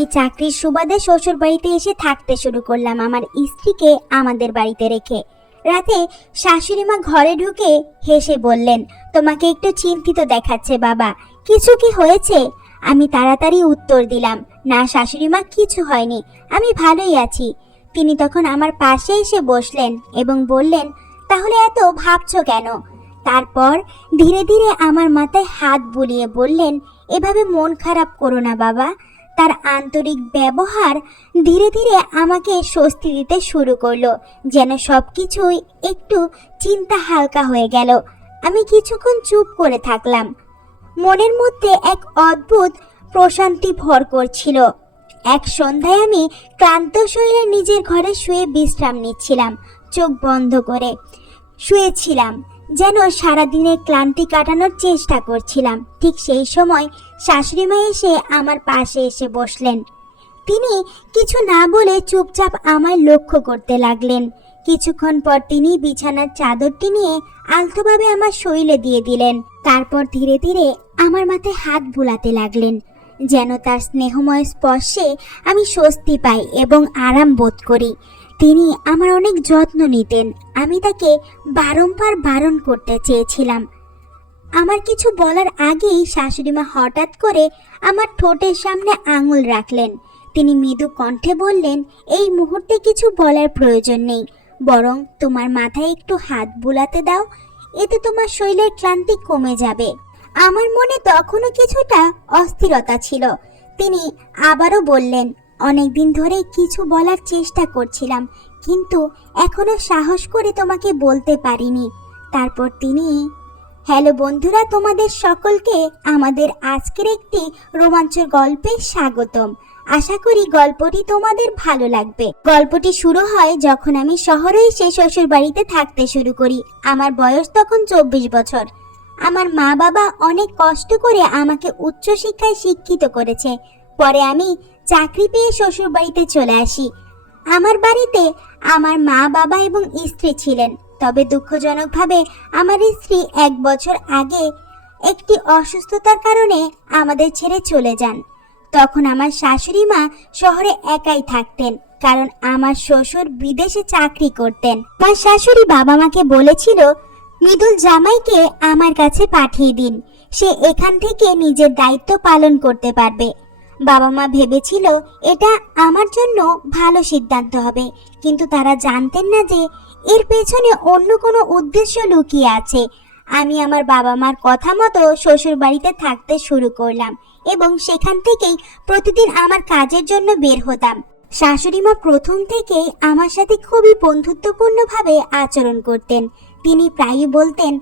আমি চাকরির সুবাদে শ্বশুর বাড়িতে এসে থাকতে শুরু করলাম আমার স্ত্রীকে আমাদের বাড়িতে রেখে। রাতে শাশুড়ি মা ঘরে ঢুকে হেসে বললেন, তোমাকে একটু চিন্তিত দেখাচ্ছে বাবা। কিছু কি হয়েছে? আমি তাড়াতাড়ি উত্তর দিলাম, না শাশুড়ি মা, কিছু হয়নি। আমি ভালোই আছি। তিনি তখন আমার পাশে এসে বসলেন এবং বললেন, তাহলে এত ভাবছ কেন? তারপর ধীরে ধীরে আমার মাথায় হাত বুলিয়ে বললেন, এভাবে মন খারাপ করো না বাবা। তার আন্তরিক ব্যবহার ধীরে ধীরে আমাকে স্বস্তি দিতে শুরু করল, যেন সব কিছুই একটু চিন্তা হালকা হয়ে গেল। আমি কিছুক্ষণ চুপ করে থাকলাম। মনের মধ্যে এক অদ্ভুত প্রশান্তি ভর করছিল। এক সন্ধ্যায় আমি ক্লান্ত শরীরে নিজের ঘরে শুয়ে বিশ্রাম নিচ্ছিলাম, চোখ বন্ধ করে শুয়েছিলাম। যেন সারাদিনের ক্লান্তি কাটানোর চেষ্টা করছিলাম। ঠিক সেই সময় শাশুড়ি মা এসে আমার পাশে এসে বসলেন। তিনি কিছু না বলে চুপচাপ আমায় লক্ষ্য করতে লাগলেন। কিছুক্ষণ পর তিনি বিছানার চাদরটি নিয়ে আলতোভাবে আমার শরীরে দিয়ে দিলেন। তারপর ধীরে ধীরে আমার মাথায় হাত বুলাতে লাগলেন, যেন তার স্নেহময় স্পর্শে আমি স্বস্তি পাই এবং আরাম বোধ করি। তিনি আমার অনেক যত্ন নিতেন। আমি তাকে বারংবার বারণ করতে চেয়েছিলাম। আমার কিছু বলার আগেই শাশুড়িমা হঠাৎ করে আমার ঠোঁটের সামনে আঙুল রাখলেন। তিনি মৃদু কণ্ঠে বললেন, এই মুহূর্তে কিছু বলার প্রয়োজন নেই। বরং তোমার মাথায় একটু হাত বুলাতে দাও। এতে তোমার শরীরের ক্লান্তি কমে যাবে। আমার মনে তখনও কিছুটা অস্থিরতা ছিল। তিনি আবারও বললেন অনেকদিন ধরে কিছু বলার চেষ্টা করছিলাম, কিন্তু এখনও সাহস করে তোমাকে বলতে পারিনি। তারপর তিনি, হ্যালো বন্ধুরা, তোমাদের সকলকে আমাদের আজকের একটি রোমাঞ্চের গল্পে স্বাগতম। আশা করি গল্পটি তোমাদের ভালো লাগবে। গল্পটি শুরু হয় যখন আমি শহরে এসে শ্বশুর বাড়িতে থাকতে শুরু করি। আমার বয়স তখন চব্বিশ বছর। আমার মা বাবা অনেক কষ্ট করে আমাকে উচ্চশিক্ষায় শিক্ষিত করেছে। পরে আমি চাকরি পেয়ে শ্বশুর বাড়িতে চলে আসি। আমার বাড়িতে আমার মা, বাবা এবং স্ত্রী ছিলেন। তবে দুঃখজনকভাবে আমার স্ত্রী এক বছর আগে একটি অসুস্থতার কারণে আমাদের ছেড়ে চলে যান। তখন আমার শাশুড়ি মা শহরে একাই থাকতেন, কারণ আমার শ্বশুর বিদেশে চাকরি করতেন। আমার শাশুড়ি বাবা মাকে বলেছিল, মৃদুল জামাইকে আমার কাছে পাঠিয়ে দিন। সে এখান থেকে নিজের দায়িত্ব পালন করতে পারবে। বাবা মা ভেবেছিল এটা আমার জন্য ভালো সিদ্ধান্ত হবে। কিন্তু তারা জানতেন না যে এর পেছনে অন্য কোনো উদ্দেশ্য লুকিয়ে আছে। আমি আমার বাবা মার কথা মতো শ্বশুর বাড়িতে থাকতে শুরু করলাম এবং সেখান থেকেই প্রতিদিন আমার কাজের জন্য বের হতাম। শাশুড়ি মা প্রথম থেকেই আমার সাথে খুবই বন্ধুত্বপূর্ণভাবে আচরণ করতেন। তিনি প্রায়ই বলতেন,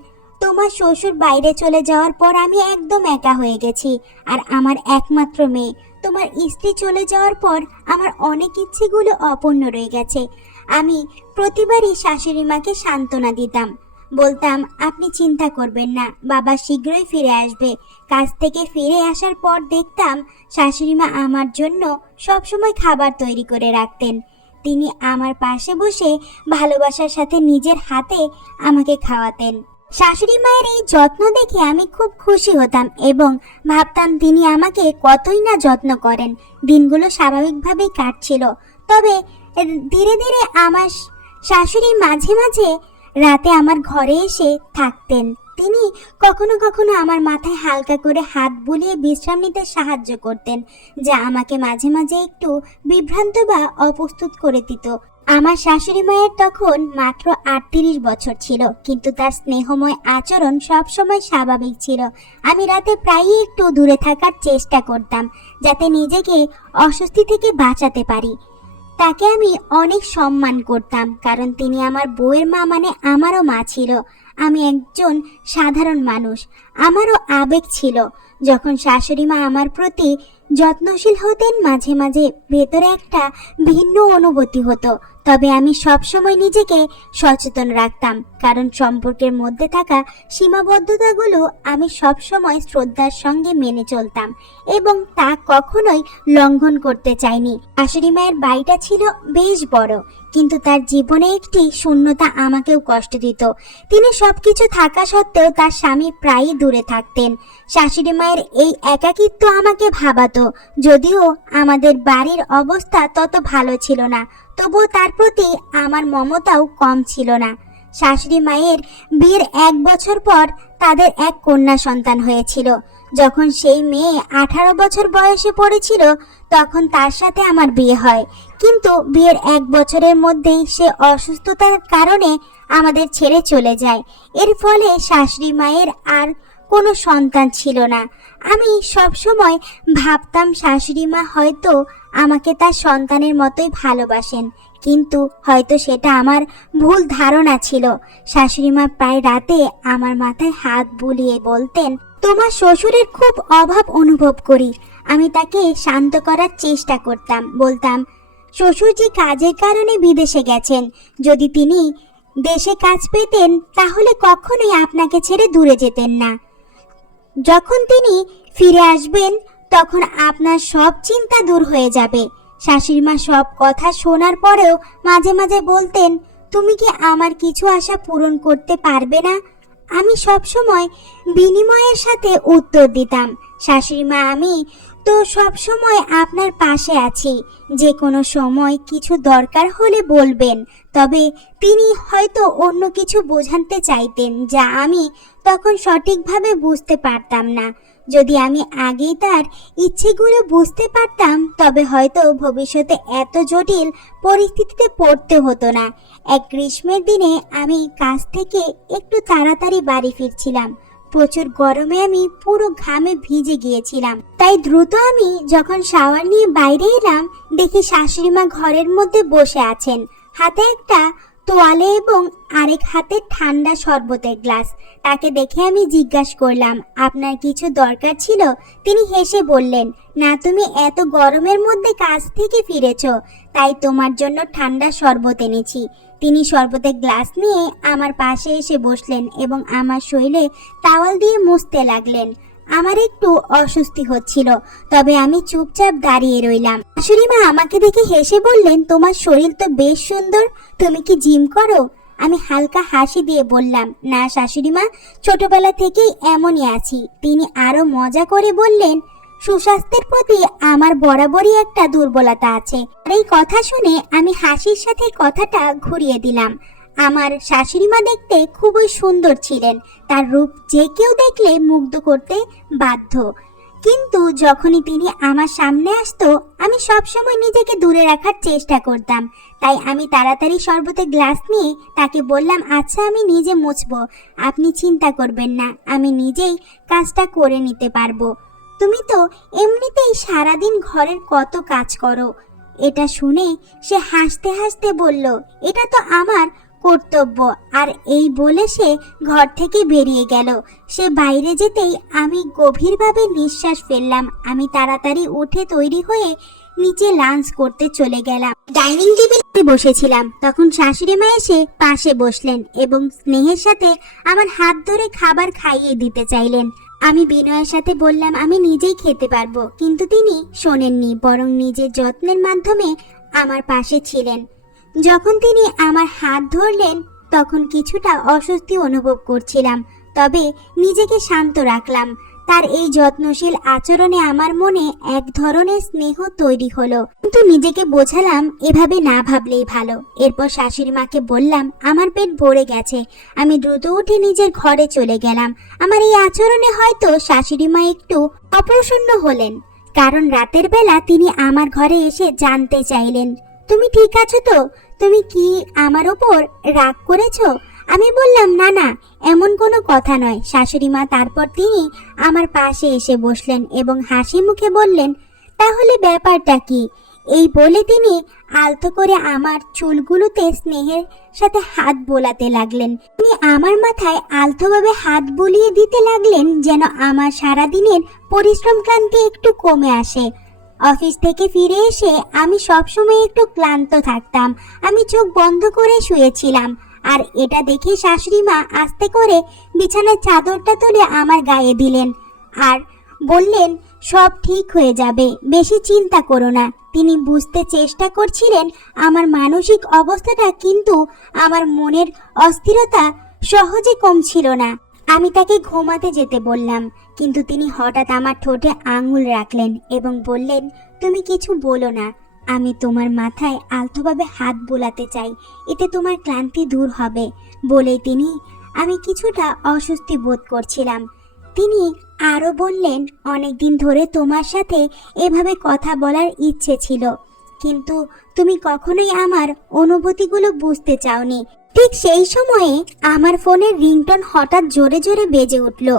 তোমার শ্বশুর বাইরে চলে যাওয়ার পর আমি একদম একা হয়ে গেছি, আর আমার একমাত্র মেয়ে। তোমার স্ত্রী চলে যাওয়ার পর আমার অনেক ইচ্ছেগুলো অপূর্ণ রয়ে গেছে। আমি প্রতিবারই শাশুড়ি মাকে সান্ত্বনা দিতাম। বলতাম, আপনি চিন্তা করবেন না, বাবা শীঘ্রই ফিরে আসবে। কাজ থেকে ফিরে আসার পর দেখতাম, শাশুড়ি মা আমার জন্য সবসময় খাবার তৈরি করে রাখতেন। তিনি আমার পাশে বসে ভালোবাসার সাথে নিজের হাতে আমাকে খাওয়াতেন। শাশুড়ি মায়ের এই যত্ন দেখে আমি খুব খুশি হতাম এবং ভাবতাম তিনি আমাকে কতই না যত্ন করেন। দিনগুলো স্বাভাবিকভাবেই কাটছিল। তবে ধীরে ধীরে আমার শাশুড়ি মাঝে মাঝে রাতে আমার ঘরে এসে থাকতেন। তিনি কখনো কখনো আমার মাথায় হালকা করে হাত বুলিয়ে বিশ্রাম নিতে সাহায্য করতেন, যা আমাকে মাঝে মাঝে একটু বিভ্রান্ত বা অপ্রস্তুত করে দিত। আমার শাশুড়ি মায়ের তখন মাত্র আটত্রিশ বছর ছিল, কিন্তু তার স্নেহময় আচরণ সবসময় স্বাভাবিক ছিল। আমি রাতে প্রায়ই একটু দূরে থাকার চেষ্টা করতাম, যাতে নিজেকে অস্বস্তি থেকে বাঁচাতে পারি। তাকে আমি অনেক সম্মান করতাম, কারণ তিনি আমার বউয়ের মা মানে আমারও মা ছিল। আমি একজন সাধারণ মানুষ। আমারও আবেগ ছিল। যখন শাশুড়ি মা আমার প্রতি যত্নশীল হতেন, মাঝে মাঝে ভেতরে একটা ভিন্ন অনুভূতি হতো। তবে আমি সবসময় নিজেকে সচেতন রাখতাম, কারণ সম্পর্কের মধ্যে থাকা সীমাবদ্ধতাগুলো আমি সবসময় শ্রদ্ধার সঙ্গে মেনে চলতাম এবং তা কখনোই লঙ্ঘন করতে চাইনি। শাশুড়ি মায়ের বাড়িটা ছিল বেশ বড়, কিন্তু তার জীবনে একটি শূন্যতা আমাকেও কষ্ট দিত। তিনি সবকিছু থাকা সত্ত্বেও তার স্বামী প্রায়ই দূরে থাকতেন। শাশুড়ি মায়ের এই একাকিত্ব আমাকে ভাবাতো, যদিও আমাদের বাড়ির অবস্থা তত ভালো ছিল না, তবুও তার প্রতি আমার মমতাও কম ছিল না। শাশুড়ি মায়ের বিয়ের এক বছর পর তাদের এক কন্যা সন্তান হয়েছিল। যখন সেই মেয়ে আঠারো বছর বয়সে পড়েছিল, তখন তার সাথে আমার বিয়ে হয়। কিন্তু বিয়ের এক বছরের মধ্যেই সে অসুস্থতার কারণে আমাদের ছেড়ে চলে যায়। এর ফলে শাশুড়ি মায়ের আর কোনো সন্তান ছিল না। আমি সবসময় ভাবতাম শাশুড়ি মা হয়তো আমাকে তার সন্তানের মতোই ভালোবাসেন। কিন্তু হয়তো সেটা আমার ভুল ধারণা ছিল। শাশুড়ি মা প্রায় রাতে আমার মাথায় হাত বুলিয়ে বলতেন, তোমার শ্বশুরের খুব অভাব অনুভব করি। আমি তাকে শান্ত করার চেষ্টা করতাম। বলতাম শ্বশুরজি কাজের কারণে বিদেশে গেছেন। যদি তিনি দেশে কাজ পেতেন, তাহলে কখনোই আপনাকে ছেড়ে দূরে যেতেন না। যখন তিনি ফিরে আসবেন, তখন আপনার সব চিন্তা দূর হয়ে যাবে। শাশুড়িমা সব কথা শোনার পরেও মাঝে মাঝে বলতেন, তুমি কি আমার কিছু আশা পূরণ করতে পারবে না? আমি সবসময় বিনিময়ের সাথে উত্তর দিতাম। শাশুড়ি মা আমি তো সব সময় আপনার পাশে আছি। যে কোনো সময় কিছু দরকার হলে বলবেন। তবে তিনি হয়তো অন্য কিছু বোঝাতে চাইতেন যা আমি তখন সঠিকভাবে বুঝতে পারতাম না। যদি আমি আগেই তার ইচ্ছেগুলো বুঝতে পারতাম, তবে হয়তো ভবিষ্যতে এত জটিল পরিস্থিতিতে পড়তে হতো না। এক গ্রীষ্মের দিনে আমি কাজ থেকে একটু তাড়াতাড়ি বাড়ি ফিরছিলাম। প্রচুর গরমে আমি পুরো ঘামে ভিজে গিয়েছিলাম। তাই দ্রুত আমি যখন শাওয়ার নিয়ে বাইরে এলাম, দেখি শাশুড়ি মা ঘরের মধ্যে বসে আছেন। হাতে একটা তোয়ালে এবং আরেক হাতে ঠান্ডা শরবতের গ্লাস। তাকে দেখে আমি জিজ্ঞাসা করলাম, আপনার কিছু দরকার ছিল? তিনি হেসে বললেন, না, তুমি এত গরমের মধ্যে কাজ থেকে ফিরেছো, তাই তোমার জন্য ঠান্ডা শরবত এনেছি। তিনি শরবতের গ্লাস নিয়ে আমার পাশে এসে বসলেন এবং আমার শরীরে তাওয়াল দিয়ে মুছতে লাগলেন। আমার একটু অস্বস্তি হচ্ছিল, তবে আমি চুপচাপ দাঁড়িয়ে রইলাম। শাশুড়ি মা আমাকে দেখে হেসে বললেন, তোমার শরীর তো বেশ সুন্দর, তুমি কি জিম করো? আমি হালকা হাসি দিয়ে বললাম, না শাশুড়ি মা, ছোটবেলা থেকেই এমনই আছি। তিনি আরও মজা করে বললেন সুস্বাস্থ্যের প্রতি আমার বরাবরই একটা দুর্বলতা আছে। আর এই কথা শুনে আমি হাসির সাথে কথাটা ঘুরিয়ে দিলাম। আমার শাশুড়িমা দেখতে খুবই সুন্দর ছিলেন। তার রূপ যে কেউ দেখলে মুগ্ধ করতে বাধ্য। কিন্তু যখনই তিনি আমার সামনে আসতো, আমি সবসময় নিজেকে দূরে রাখার চেষ্টা করতাম। তাই আমি তাড়াতাড়ি শরবতের গ্লাস নিয়ে তাকে বললাম আচ্ছা আমি নিজে মুছবো। আপনি চিন্তা করবেন না, আমি নিজেই কাজটা করে নিতে পারব। তুমি তো এমনিতেই সারাদিন ঘরের কত কাজ করো। এটা শুনে সে হাসতে হাসতে বলল, এটা তো আমার কর্তব্য। আর এই বলে সে ঘর থেকে বেরিয়ে গেল। সে বাইরে যেতেই আমি গভীরভাবে নিঃশ্বাস ফেললাম। আমি তাড়াতাড়ি উঠে তৈরি হয়ে নিচে লাঞ্চ করতে চলে গেলাম। ডাইনিং টেবিলে বসেছিলাম। তখন শাশুড়ি মা এসে পাশে বসলেন এবং স্নেহের সাথে আমার হাত ধরে খাবার খাইয়ে দিতে চাইলেন। আমি বিনয়ের সাথে বললাম আমি নিজেই খেতে পারব। কিন্তু তিনি শোনেননি, বরং নিজের যত্নের মাধ্যমে আমার পাশে ছিলেন। যখন তিনি আমার হাত ধরলেন, তখন কিছুটা অস্বস্তি অনুভব করছিলাম, তবে নিজেকে শান্ত রাখলাম। তার এই যত্নশীল আচরণে আমার মনে এক ধরনের স্নেহ তৈরি হলো। কিন্তু নিজেকে বোঝালাম এভাবে না ভাবলেই ভালো। এরপর শাশুড়ি মাকে বললাম, আমার পেট ভরে গেছে। আমি দ্রুত উঠে নিজের ঘরে চলে গেলাম। আমার এই আচরণে হয়তো শাশুড়ি মা একটু অপ্রসন্ন হলেন। কারণ রাতের বেলা তিনি আমার ঘরে এসে জানতে চাইলেন, তুমি ঠিক আছো তো? তুমি কি আমার ওপর রাগ করেছ? আমি বললাম, না না, এমন কোনো কথা নয়। শাশুড়ি মা তারপর তিনি আমার পাশে এসে বসলেন এবং হাসি মুখে বললেন, তাহলে ব্যাপারটা কি? এই বলে তিনি আলতো করে আমার চুলগুলোতে স্নেহের সাথে হাত বোলাতে লাগলেন। তিনি আমার মাথায় আলতোভাবে হাত বুলিয়ে দিতে লাগলেন যেন আমার সারাদিনের পরিশ্রম ক্লান্তি একটু কমে আসে। অফিস থেকে ফিরে এসে আমি সবসময় একটু ক্লান্ত থাকতাম। আমি চোখ বন্ধ করে শুয়েছিলাম। আর এটা দেখে শাশুড়ি মা আস্তে করে বিছানার চাদরটা তুলে আমার গায়ে দিলেন আর বললেন, সব ঠিক হয়ে যাবে, বেশি চিন্তা করো না। তিনি বুঝতে চেষ্টা করছিলেন আমার মানসিক অবস্থাটা কিন্তু আমার মনের অস্থিরতা সহজে কমছিল না। আমি তাকে ঘুমাতে যেতে বললাম, কিন্তু তিনি হঠাৎ আমার ঠোঁটে আঙুল রাখলেন এবং বললেন, তুমি কিছু বলো না। আমি তোমার মাথায় আলতোভাবে হাত বোলাতে চাই, এতে তোমার ক্লান্তি দূর হবে, বলেই তিনি আমি কিছুটা অস্বস্তি বোধ করছিলাম। তিনি আরও বললেন, অনেক দিন ধরে তোমার সাথে এভাবে কথা বলার ইচ্ছে ছিল, কিন্তু তুমি কখনোই আমার অনুভূতিগুলো বুঝতে চাওনি। ঠিক সেই সময়ে আমার ফোনের রিংটন হঠাৎ জোরে জোরে বেজে উঠল।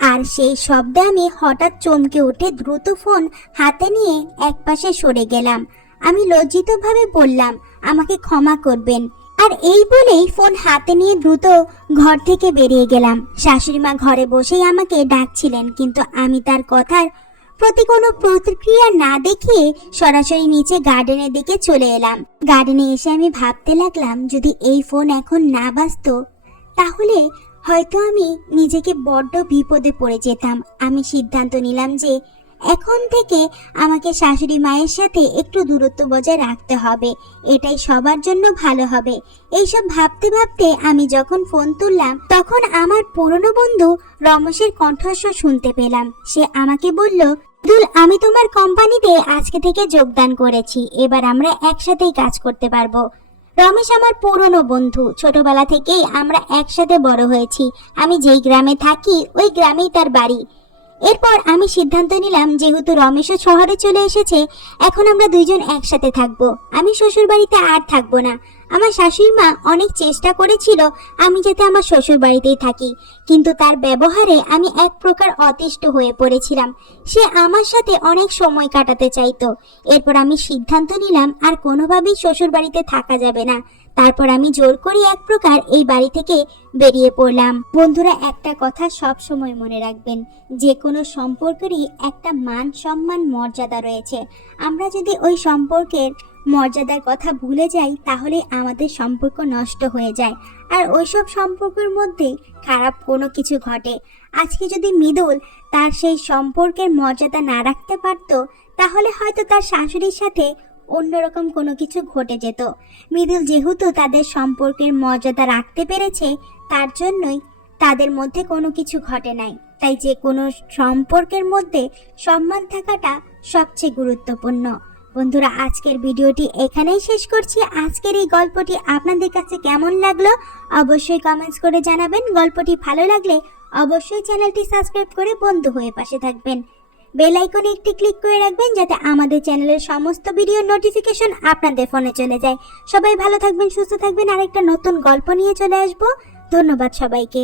আর সেই শব্দে আমি হঠাৎ চমকে উঠে দ্রুত ফোন হাতে নিয়ে একপাশে সরে গেলাম। আমি লজ্জিতভাবে বললাম, আমাকে ক্ষমা করবেন। আর এই বলেই ফোন হাতে নিয়ে দ্রুত ঘর থেকে বেরিয়ে গেলাম। শাশুড়ি মা ঘরে বসেই আমাকে ডাকছিলেন, কিন্তু আমি তার কথার প্রতি কোনো প্রতিক্রিয়া না দেখিয়ে সরাসরি নিচে গার্ডেনের দিকে চলে এলাম। গার্ডেনে এসে আমি ভাবতে লাগলাম, যদি এই ফোন এখন না বাজতো, তাহলে হয়তো আমি নিজেকে বড্ড বিপদে পড়ে যেতাম। আমি সিদ্ধান্ত নিলাম যে এখন থেকে আমাকে শাশুড়ি মায়ের সাথে একটু দূরত্ব বজায় রাখতে হবে। এটাই সবার জন্য ভালো হবে। এইসব ভাবতে ভাবতে আমি যখন ফোন তুললাম, তখন আমার পুরনো বন্ধু রমেশের কণ্ঠস্বর শুনতে পেলাম। সে আমাকে বলল দুল আমি তোমার কোম্পানিতে আজকে থেকে যোগদান করেছি। এবার আমরা একসাথেই কাজ করতে পারব। রমেশ আমার পুরনো বন্ধু। ছোটবেলা থেকেই আমরা একসাথে বড় হয়েছি। আমি যেই গ্রামে থাকি, ওই গ্রামেই তার বাড়ি। এরপর আমি সিদ্ধান্ত নিলাম, যেহেতু রমেশও শহরে চলে এসেছে, এখন আমরা দুইজন একসাথে থাকব। আমি শ্বশুর বাড়িতে আর থাকব না। আমার শাশুড়ি মা অনেক চেষ্টা করেছিল আমি যাতে আমার শ্বশুর বাড়িতেই থাকি। কিন্তু তার ব্যবহারে আমি এক প্রকার অতিষ্ঠ হয়ে পড়েছিলাম। সে আমার সাথে অনেক সময় কাটাতে চাইতো। এরপর আমি সিদ্ধান্ত নিলাম, আর কোনোভাবেই শ্বশুর বাড়িতে থাকা যাবে না। তারপর আমি জোর করে এক প্রকার এই বাড়ি থেকে বেরিয়ে পড়লাম। বন্ধুরা, একটা কথা সব সময় মনে রাখবেন, যে কোনো সম্পর্কেরই একটা মান সম্মান মর্যাদা রয়েছে। আমরা যদি ওই সম্পর্কের মর্যাদার কথা ভুলে যাই, তাহলে আমাদের সম্পর্ক নষ্ট হয়ে যায়। আর ওইসব সম্পর্কের মধ্যে খারাপ কোনো কিছু ঘটে। আজকে যদি মৃদুল তার সেই সম্পর্কের মর্যাদা না রাখতে পারত, তাহলে হয়তো তার শাশুড়ির সাথে অন্যরকম কোনো কিছু ঘটে যেত। মৃদুল যেহেতু তাদের সম্পর্কের মর্যাদা রাখতে পেরেছে, তার জন্যই তাদের মধ্যে কোনো কিছু ঘটে নাই। তাই যে কোনো সম্পর্কের মধ্যে সম্মান থাকাটা সবচেয়ে গুরুত্বপূর্ণ। বন্ধুরা, আজকের ভিডিওটি এখানেই শেষ করছি। আজকের এই গল্পটি আপনাদের কাছে কেমন লাগল অবশ্যই কমেন্টস করে জানাবেন। গল্পটি ভালো লাগলে অবশ্যই চ্যানেলটি সাবস্ক্রাইব করে বন্ধু হয়ে পাশে থাকবেন। বেল আইকনে একটি ক্লিক করে রাখবেন যাতে আমাদের চ্যানেলের সমস্ত ভিডিও নোটিফিকেশন আপনাদের ফোনে চলে যায়। সবাই ভালো থাকবেন, সুস্থ থাকবেন। আর একটা নতুন গল্প নিয়ে চলে আসব। ধন্যবাদ সবাইকে।